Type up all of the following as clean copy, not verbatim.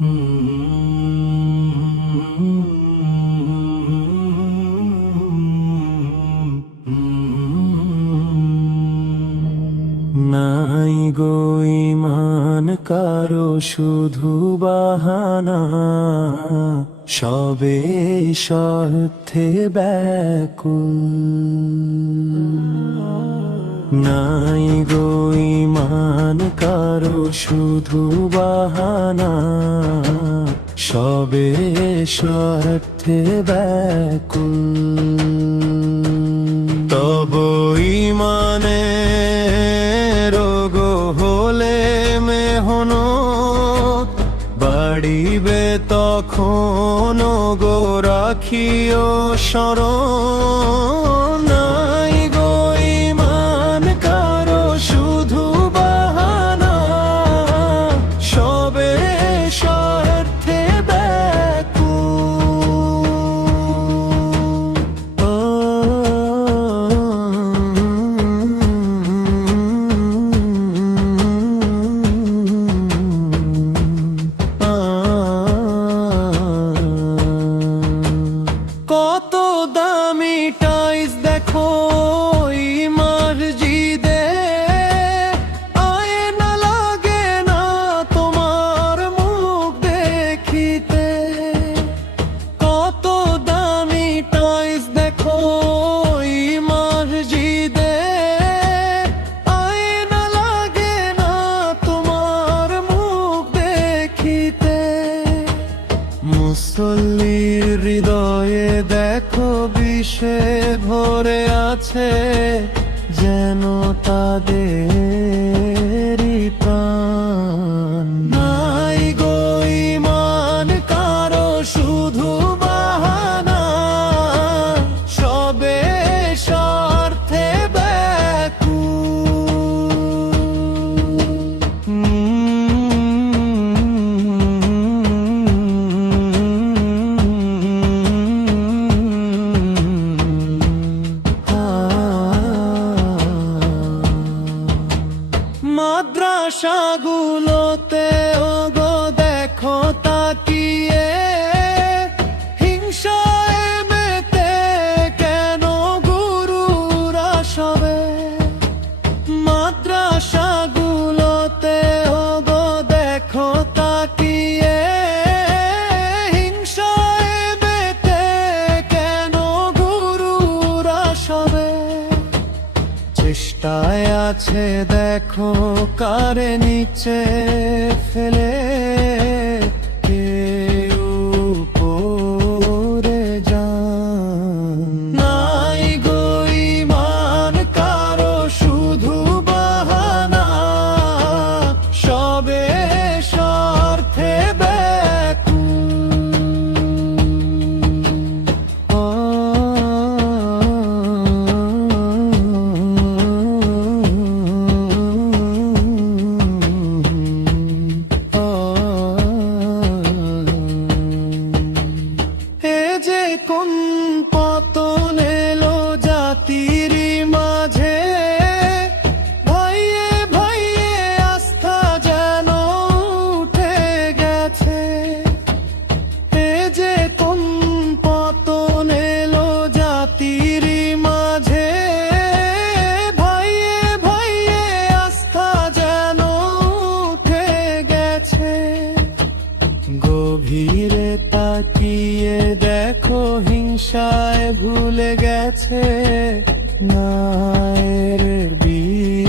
নাই গো ঈমান কারো শুধু বাহানা, সবে স্বার্থে ব্যাকুল। নাই গো ঈমান কারো শুধু বাহানা, সবে স্বার্থে ব্যাকুল। তব ঈমানে রোগ হলে মেহনত বাড়িবে, তখন গো রাখিও স্মরণ। নাই গো ঈমান কারো শুধু বাহানা, সবে স্বার্থে কত দামি টাইস দেখো মসজিদে, আয়না লাগে না তোমার মুখ দেখিতে। কত দামি টাইস দেখো মসজিদে, আয়না লাগে না তোমার মুখ দেখিতে। মুসল্লির হৃদয়ে দেখো বিষে ভরে আছে, যেন তাদেরই প্রাণ। নাই গো ঈমান কারো শুধু বাহানা, সবে স্বার্থে মাদ্রাসাগুলোতে ওগো দেখো তাকিয়ে, হিংসায় মেতে কেন গুরুরা সবে। মাদ্রাসাগুলোতে ওগো দেখো তাকিয়ে, হিংসায় মেতে কেন গুরুরা সবে। চেষ্টায় আছে দেখো কারে নিচে ফেলে, কেউ উপরে যান। নাই গো ঈমান কারো শুধু বাহানা, সবে স্বার্থে কোন পতন এলো জাতির মাঝে, ভাইয়ে ভাইয়ে আস্থা যেন উঠে গেছে। এ যে কোন পতন এলো জাতির মাঝে, ভাইয়ে ভাইয়ে আস্থা যেন উঠে গেছে। গভীরে তাকিয়ে দেখো হিংসায় ভুলে গেছে ন্যায়ের বিধান।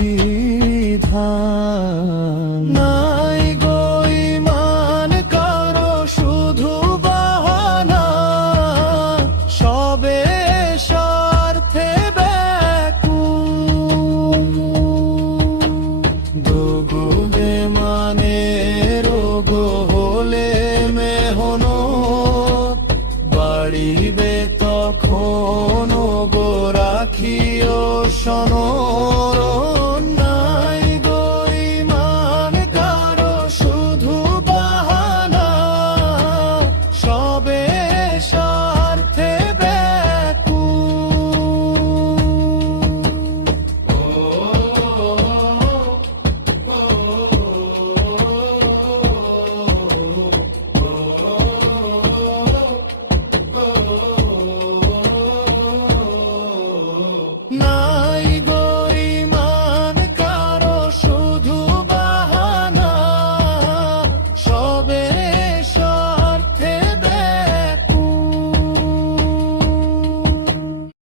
নাই গো ঈমান কারো শুধু বাহানা, সবে স্বার্থে ব্যাকুল। দোগুবে মানে রোগ হলে মেহনত বাড়িবে, তখন গো রাখিও সনর।